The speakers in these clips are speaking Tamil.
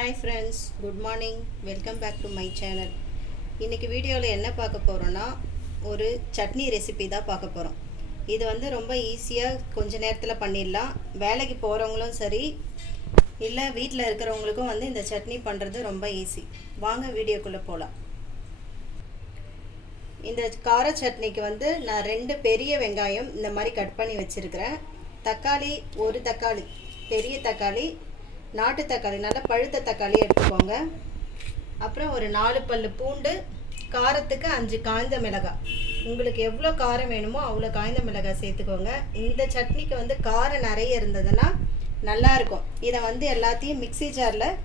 Hi friends good morning welcome back to my channel இன்றைக்கி வீடியோவில் என்ன பார்க்க போகிறோன்னா ஒரு சட்னி ரெசிபி தான் பார்க்க போகிறோம் இது வந்து ரொம்ப ஈஸியாக கொஞ்ச நேரத்தில் பண்ணிடலாம். வேலைக்கு போகிறவங்களும் சரி இல்லை வீட்டில் இருக்கிறவங்களுக்கும் வந்து இந்த சட்னி பண்ணுறது ரொம்ப ஈஸி வாங்க வீடியோக்குள்ளே போகலாம் இந்த கார சட்னிக்கு வந்து நான் ரெண்டு பெரிய வெங்காயம் இந்த மாதிரி கட் பண்ணி வச்சுருக்கிறேன். தக்காளி ஒரு தக்காளி பெரிய தக்காளி நாட்டு தக்காளி நல்லா பழுத்த தக்காளி எடுத்துக்கோங்க. அப்புறம் ஒரு நாலு பல் பூண்டு காரத்துக்கு அஞ்சு காய்ந்த மிளகாய். உங்களுக்கு எவ்வளோ காரம் வேணுமோ அவ்வளோ காய்ந்த மிளகாய் சேர்த்துக்கோங்க. இந்த சட்னிக்கு வந்து காரம் நிறைய இருந்ததுன்னா நல்லாயிருக்கும் இதை வந்து எல்லாத்தையும் மிக்ஸி ஜாரில்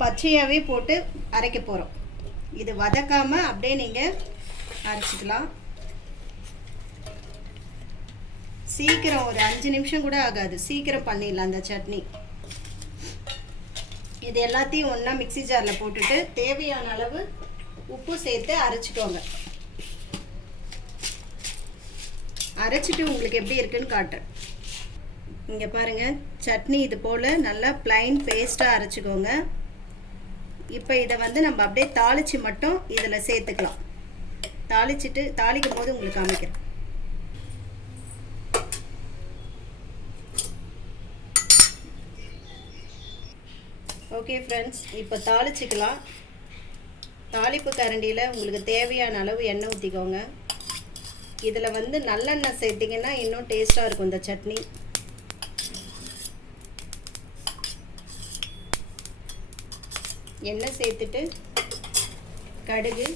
பச்சையாகவே போட்டு அரைக்க போகிறோம் இது வதக்காமல் அப்படியே நீங்கள் அரைச்சிக்கலாம். சீக்கிரம் ஒரு அஞ்சு நிமிஷம் கூட ஆகாது. சீக்கிரம் பண்ணிடலாம் அந்த சட்னி. இது எல்லாத்தையும் ஒன்றா மிக்ஸி ஜாரில் போட்டுட்டு தேவையான அளவு உப்பு சேர்த்து அரைச்சிக்கோங்க. அரைச்சிட்டு உங்களுக்கு எப்படி இருக்குன்னு காட்டுறேன். இங்கே பாருங்கள் சட்னி இது போல் நல்லா ப்ளைன் பேஸ்ட்டாக அரைச்சிக்கோங்க. இப்போ இதை வந்து நம்ம அப்படியே தாளித்து மட்டும் இதில் சேர்த்துக்கலாம். தாளிச்சிட்டு தாளிக்கும் போது உங்களுக்கு காமிக்கிறேன். ஓகே ஃப்ரெண்ட்ஸ் இப்போ தாளிச்சிக்கலாம். தாளிப்பு கரண்டியில் உங்களுக்கு தேவையான அளவு எண்ணெய் ஊற்றிக்கோங்க இதில் வந்து நல்லெண்ணெய் சேர்த்திங்கன்னா இன்னும் டேஸ்ட்டாக இருக்கும் இந்த சட்னி. எண்ணெய் சேர்த்துட்டு கடுகு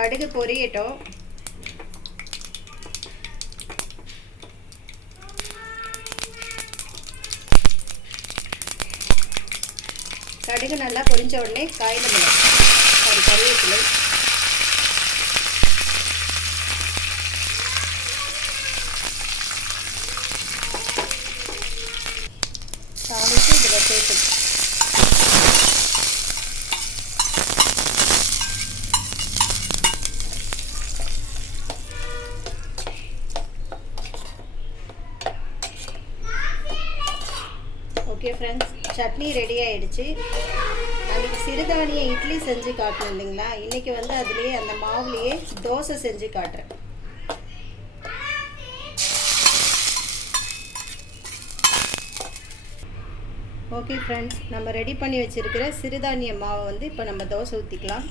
கடுகு பொரியட்டும். கடுகு நல்லா பொரிஞ்ச உடனே காய்ந்த மிளகாய் கருவேப்பிலை தாளித்து இதில் சேர்த்து ஓகே ஃப்ரெண்ட்ஸ் சட்னி ரெடி ஆகிடுச்சு அன்றைக்கி சிறுதானிய இட்லி செஞ்சு காட்டணும் இல்லைங்களா? இன்றைக்கி வந்து அதுலேயே அந்த மாவுலேயே தோசை செஞ்சு காட்டுறேன். ஓகே ஃப்ரெண்ட்ஸ் நம்ம ரெடி பண்ணி வச்சுருக்கிற சிறுதானிய மாவை வந்து இப்போ நம்ம தோசை ஊற்றிக்கலாம்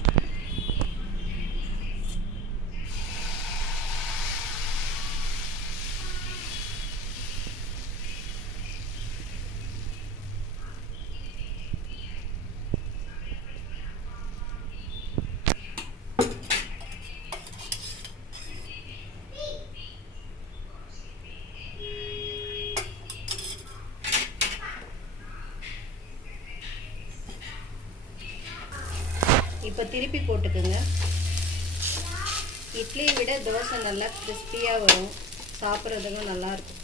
இப்போ திருப்பி போட்டுக்கோங்க. இட்லியை விட தோசை நல்லா கிறிஸ்பியாக வரும். சாப்பிட்றதுக்கும் நல்லாயிருக்கும்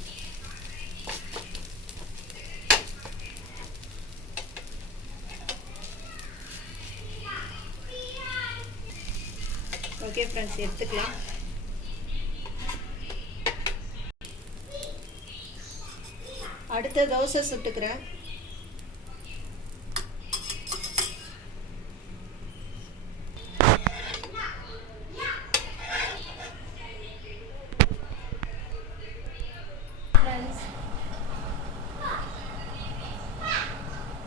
ஓகே ஃப்ரெண்ட்ஸ் எடுத்துக்கலாம். அடுத்த தோசை சுட்டுக்கிறேன் ஃப்ரெண்ட்ஸ்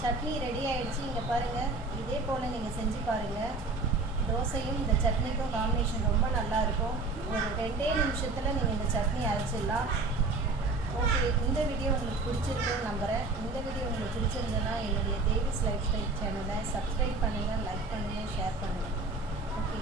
சட்னி ரெடி ஆயிடுச்சு இங்கே பாருங்கள் இதே போல் நீங்கள் செஞ்சு பாருங்கள் தோசையும் இந்த சட்னிக்கும் காம்பினேஷன் ரொம்ப நல்லா இருக்கும் ஒரு ரெண்டே நிமிஷத்தில் நீங்கள் இந்த சட்னி அரைச்சிடலாம். ஓகே இந்த வீடியோ உங்களுக்கு பிடிச்சிருக்குன்னு நம்புகிறேன் இந்த வீடியோ உங்களுக்கு பிடிச்சிருந்ததுன்னா என்னுடைய தேவிஸ் லைஃப் ஸ்டைல் சேனலை சப்ஸ்கிரைப் பண்ணுங்கள் லைக் பண்ணுங்கள் ஷேர் பண்ணுங்கள் ஓகே